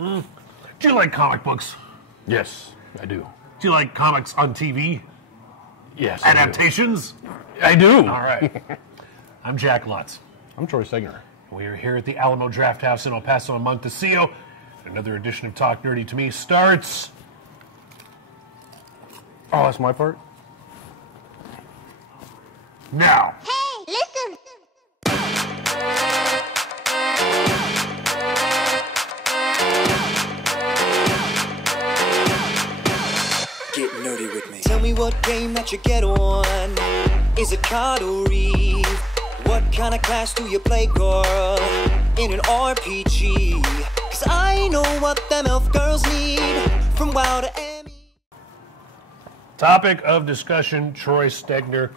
Do you like comic books? Yes, I do. Do you like comics on TV? Yes, Adaptations? I do. All right. I'm Jack Lutz. I'm Troy Stegner. We are here at the Alamo Draft House in El Paso, Montecillo. Another edition of Talk Nerdy to Me starts. Oh, that's my part? Now. Hey, listen! Get nerdy with me. Tell me what game that you get on. Is it card or read? What kind of class do you play, girl? In an RPG? Cause I know what them elf girls need. From WoW to Emmy. Topic of discussion, Troy Stegner.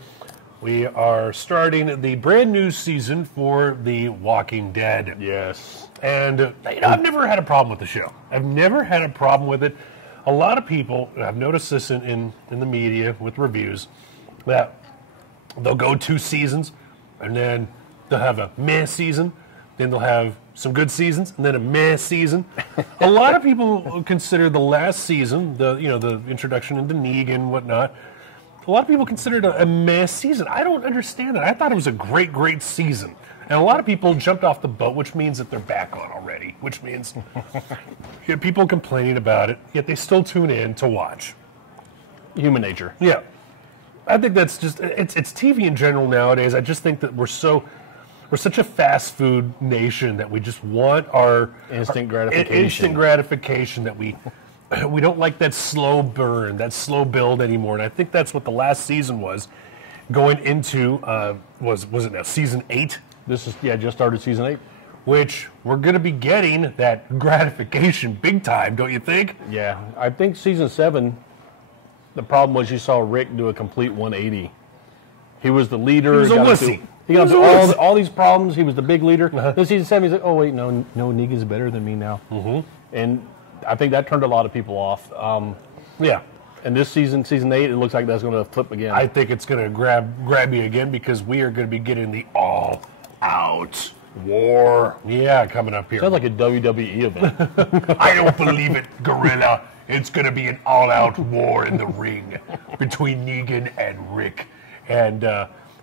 We are starting the brand new season for The Walking Dead. Yes. And I've never had a problem with the show. I've never had a problem with it. A lot of people, I've noticed this in the media with reviews, that they'll go 2 seasons, and then they'll have a meh season, then they'll have some good seasons, and then a meh season. A lot of people consider the last season, the introduction into Negan and whatnot, a lot of people consider it a meh season. I don't understand that. I thought it was a great, great season. And a lot of people jumped off the boat, which means that they're back on already, which means you have people complaining about it, yet they still tune in to watch. Human nature. Yeah. I think that's just, it's TV in general nowadays. I just think that we're such a fast food nation that we just want our Instant gratification. Instant gratification, that we don't like that slow burn, that slow build anymore. And I think that's what the last season was, going into, was it now season 8? This is, just started season 8. Which we're going to be getting that gratification big time, don't you think? Yeah, I think season 7, the problem was you saw Rick do a complete 180. He was the leader. He was a wussy. He got into all these problems. He was the big leader. Then season 7, he's like, oh, wait, no, Negan's better than me now. Mm-hmm. And I think that turned a lot of people off. Yeah. And this season, season 8, it looks like that's going to flip again. I think it's going to grab you again, because we are going to be getting the all-out war. Yeah, coming up here. Sounds like a WWE event. I don't believe it, Gorilla. It's going to be an all-out war in the ring between Negan and Rick, and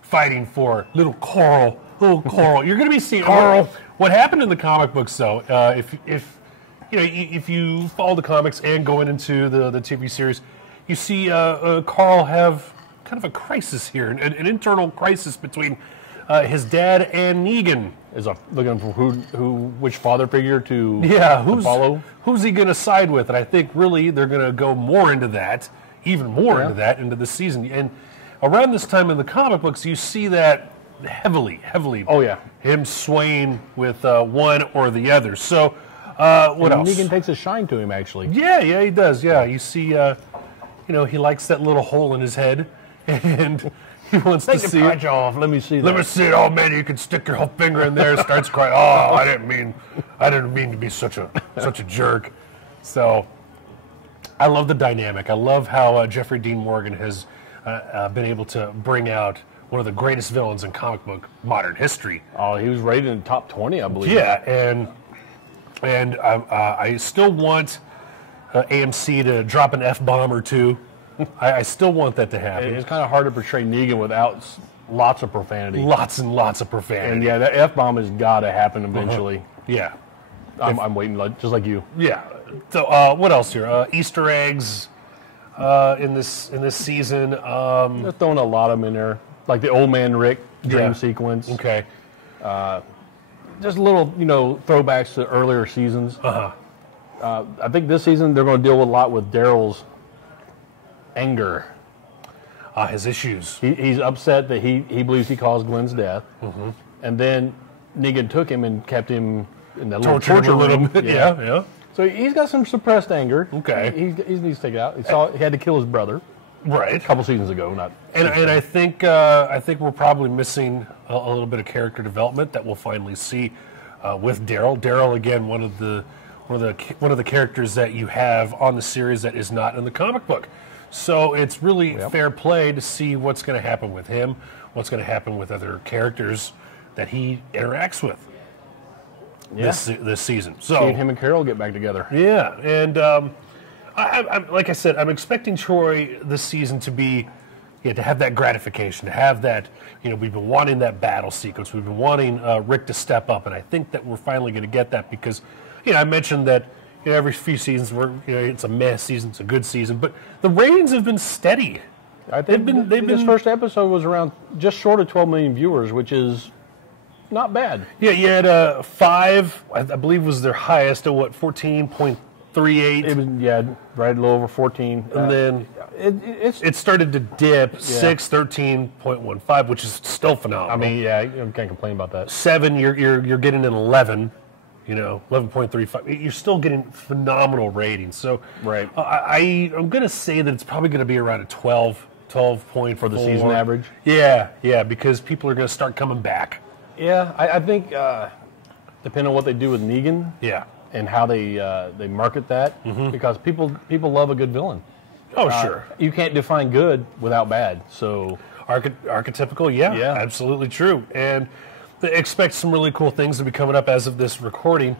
fighting for little Carl. Little Carl. You're going to be seeing Carl. What happened in the comic books, though, if you follow the comics and going into the TV series, you see Carl have kind of a crisis here, an internal crisis between his dad and Negan. Is looking for which father figure to follow. Who's he going to side with? And I think really they're going to go more into that, even more into that, into the season. And around this time in the comic books, you see that heavily. Oh yeah, him swaying with one or the other. So what else? Negan takes a shine to him, actually. Yeah, he does. Yeah, you see, he likes that little hole in his head, and he wants to see it. Off. Let me see that. Let me see it. Oh man, you can stick your whole finger in there. Starts crying. Oh, I didn't mean to be such a jerk. So, I love the dynamic. I love how Jeffrey Dean Morgan has been able to bring out one of the greatest villains in comic book modern history. Oh, he was rated in the top 20, I believe. Yeah, and I still want AMC to drop an F-bomb or two. I still want that to happen. It's kind of hard to portray Negan without lots of profanity. Lots and lots of profanity. And yeah, that F-bomb has got to happen eventually. Yeah. I'm waiting, just like you. Yeah. So what else here? Easter eggs in this season. They're throwing a lot of them in there, like the old man Rick dream sequence. Okay. Just little, throwbacks to earlier seasons. I think this season they're going to deal with a lot with Daryl's anger. His issues. He's upset that he believes he caused Glenn's death. Mm-hmm. And then Negan took him and kept him in that little torture room. Yeah. So he's got some suppressed anger. Okay. He needs to take it out. He had to kill his brother. Right. A couple seasons ago. And I think we're probably missing a little bit of character development that we'll finally see with Daryl. Daryl, again, one of the characters that you have on the series that is not in the comic book. So it's really fair play to see what's going to happen with him, what's going to happen with other characters that he interacts with. this season. So seeing him and Carol get back together. Yeah, and I'm like I said, I'm expecting Troy this season to be, to have that gratification, to have that, we've been wanting that battle sequence. We've been wanting Rick to step up, and I think that we're finally going to get that because, I mentioned that every few seasons it's a mess season, it's a good season, but the ratings have been steady. I think this first episode was around just short of 12 million viewers, which is not bad. Yeah, you had 5, I believe was their highest at 14.38. It was, right a little over 14. And then it started to dip, 6, 13.15, which is still phenomenal. I mean, you can't complain about that. 7, you're getting an 11, 11.35. You're still getting phenomenal ratings. So right. I'm going to say that it's probably going to be around a 12.4 for the season average. Yeah, because people are going to start coming back. Yeah, I think depending on what they do with Negan, and how they market that, because people love a good villain. Oh, sure. You can't define good without bad. So archetypical, absolutely true. And they expect some really cool things to be coming up as of this recording,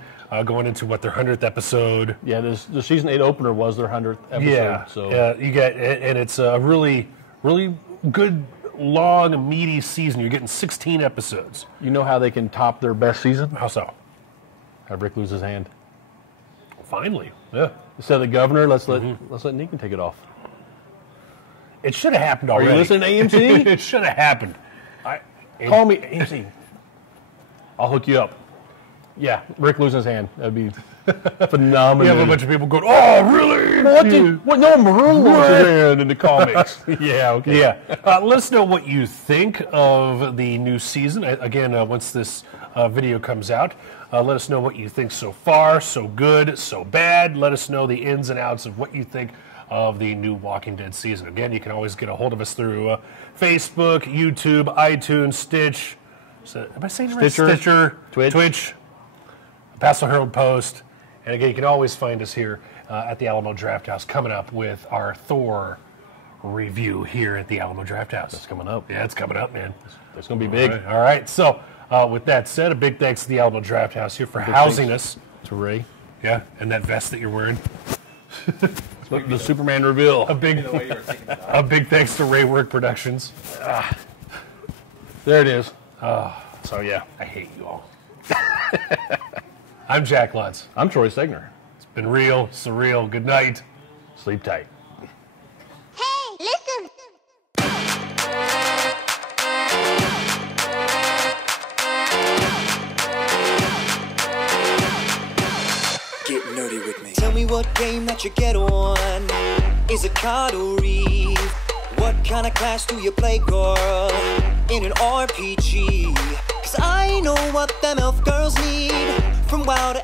going into their 100th episode. Yeah, the season 8 opener was their 100th episode. Yeah, so you get, and it's a really, really good, long, meaty season. You're getting 16 episodes. You know how they can top their best season? How so? Have Rick lose his hand. Finally, yeah. Instead of the governor, let's let Negan take it off. It should have happened already. Are you listening to AMC? It should have happened. Call me AMC. I'll hook you up. Yeah, Rick losing his hand. That'd be phenomenal. You have a bunch of people going, "Oh, really? What? No, Maroon lost his hand in the comics." Yeah, okay. Yeah. Let us know what you think of the new season. Again, once this video comes out, let us know what you think so far, so good, so bad. Let us know the ins and outs of what you think of the new Walking Dead season. Again, you can always get a hold of us through Facebook, YouTube, iTunes, Stitch. Am I saying it right? Stitcher, Twitch, Paso Herald Post. And again, you can always find us here at the Alamo Drafthouse, coming up with our Thor review here at the Alamo Drafthouse. That's coming up. Yeah, it's coming up, man. It's going to be big. All right. So, with that said, a big thanks to the Alamo Drafthouse here for housing us. To Ray. Yeah, and that vest that you're wearing. The Superman reveal. A big thanks to Ray Work Productions. There it is. So, yeah, I hate you all. I'm Jack Lutz. I'm Troy Stegner. It's been real, surreal. Good night. Sleep tight. Hey, listen. Get nerdy with me. Tell me what game that you get on. Is it card or reef? What kind of class do you play, girl? In an RPG? 'Cause I know what them elf girls need. From WoW to